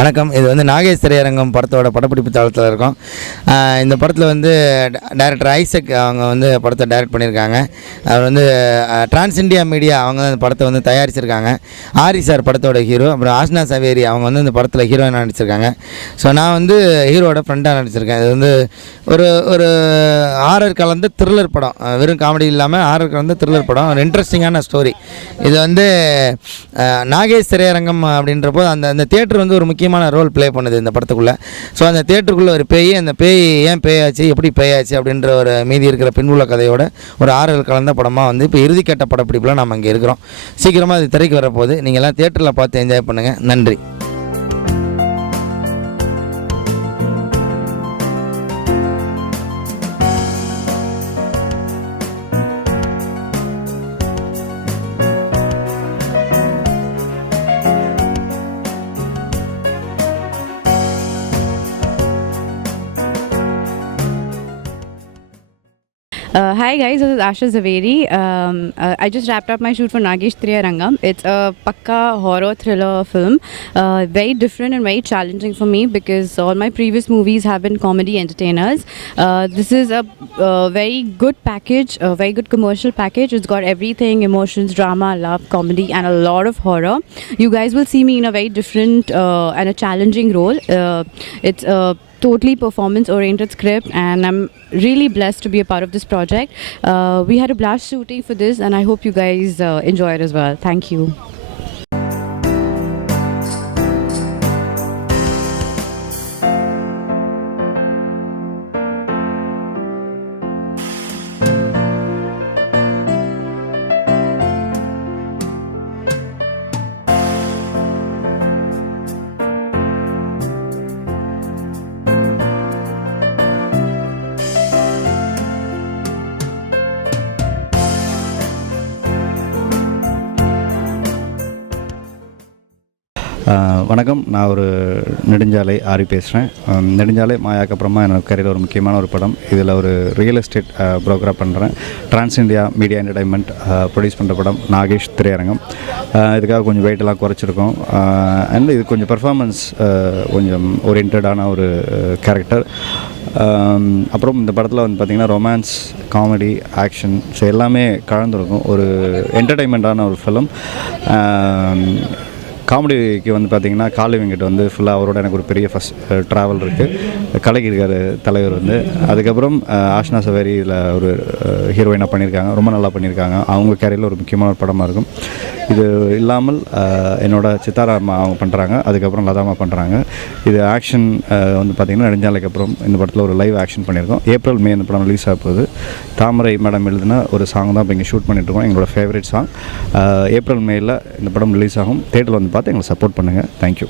வணக்கம். இது வந்து நாகேஷ் திரையரங்கம் படத்தோட படப்பிடிப்பு தளத்தில் இருக்கோம். இந்த படத்தில் வந்து டைரக்டர் ஐசக் அவங்க வந்து படத்தை டைரக்ட் பண்ணியிருக்காங்க. அவர் வந்து டிரான்ஸ் இண்டியா மீடியா அவங்க தான் இந்த படத்தை வந்து தயாரிச்சிருக்காங்க. ஆரி சார் படத்தோட ஹீரோ. அப்புறம் ஆஷ்னா சவேரி அவங்க வந்து இந்த படத்தில் ஹீரோயினாக நடிச்சிருக்காங்க. ஸோ நான் வந்து ஹீரோட ஃப்ரெண்டாக நடிச்சிருக்கேன். இது வந்து ஒரு ஒரு ஹாரர் கலந்த த்ரில்லர் படம். வெறும் காமெடி இல்லாமல் ஹாரர் கலந்த த்ரில்லர் படம். ஒரு இன்ட்ரெஸ்டிங்கான ஸ்டோரி. இது வந்து நாகேஷ் திரையரங்கம் அப்படின்றப்போ அந்த தியேட்டர் வந்து ஒரு முக்கியமான ரோல் ப்ளே பண்ணுது இந்த படத்துக்குள்ளே. ஸோ அந்த தியேட்டருக்குள்ளே ஒரு பேய், அந்த பேய் ஏன் பேயாச்சு, எப்படி பேயாச்சு அப்படின்ற ஒரு மீதி இருக்கிற பின்புல கதையோட ஒரு ஆறுதல் கலந்த படமாக வந்து இப்போ இறுதிக்கட்ட படப்பிடிப்பில் நம்ம இங்கே இருக்கிறோம். சீக்கிரமாக அது திரைக்கு வரப்போகுது. நீங்கள் எல்லாம் தியேட்டரில் பார்த்து என்ஜாய் பண்ணுங்கள். நன்றி. Hi guys, this is Asha Zaveri. I just wrapped up my shoot for Nagesh Triyarangam. It's a pakka horror thriller film. Very different and very challenging for me because all my previous movies have been comedy entertainers. This is a very good package, a very good commercial package. It's got everything: emotions, drama, love, comedy, and a lot of horror. You guys will see me in a very different and a challenging role. It's a totally performance oriented script and I'm really blessed to be a part of this project. We had a blast shooting for this and I hope you guys enjoy it as well. Thank you. வணக்கம். நான் ஒரு நெடுஞ்சாலை ஆரி பேசுகிறேன். நெடுஞ்சாலை மாயாக்கு அப்புறமா எனக்கு கரியரில் ஒரு முக்கியமான ஒரு படம். இதில் ஒரு ரியல் எஸ்டேட் ப்ரோக்ராம் பண்ணுறேன். Trans India media entertainment produce பண்ணுற படம் நாகேஷ் திரையரங்கம். இதுக்காக கொஞ்சம் வெயிட்டெல்லாம் குறைச்சிருக்கோம். அண்ட் இது கொஞ்சம் பெர்ஃபார்மன்ஸ் கொஞ்சம் ஓரியன்டான ஒரு கேரக்டர். அப்புறம் இந்த படத்தில் வந்து பார்த்திங்கன்னா ரொமான்ஸ், காமெடி, ஆக்ஷன் ஸோ எல்லாமே கலந்துருக்கும். ஒரு என்டர்டைன்மெண்ட்டான ஒரு ஃபிலிம். காமெடிக்கு வந்து பார்த்திங்கன்னா காளி வெங்கட் வந்து ஃபுல்லாக அவரோட எனக்கு ஒரு பெரிய ஃபஸ்ட் ட்ராவல் இருக்குது. கலக்கியிருக்காரு தலைவர் வந்து. அதுக்கப்புறம் ஆஷ்னா சவேரி இதில் ஒரு ஹீரோயினாக பண்ணியிருக்காங்க. ரொம்ப நல்லா பண்ணியிருக்காங்க. அவங்க கேரியரில் ஒரு முக்கியமான ஒரு படமாக இருக்கும். இது இல்லாமல் என்னோட சித்தாரா அம்மா அவங்க பண்ணுறாங்க. அதுக்கப்புறம் லதாமா பண்ணுறாங்க. இது ஆக்ஷன் வந்து பார்த்திங்கன்னா நெடுஞ்சாலைக்கு அப்புறம் இந்த படத்தில் ஒரு லைவ் ஆக்ஷன் பண்ணியிருக்கோம். ஏப்ரல் மே இந்த படம் ரிலீஸ் ஆக போகுது. தாமரை மேடம் எழுதின ஒரு சாங் தான் இப்போ இங்கே ஷூட் பண்ணிட்டுருக்கோம். எங்களோட ஃபேவரட் சாங். ஏப்ரல் மேயில் இந்த படம் ரிலீஸ் ஆகும். தேட்டரில் வந்து பார்த்து எங்களை சப்போர்ட் பண்ணுங்கள். தேங்க்யூ.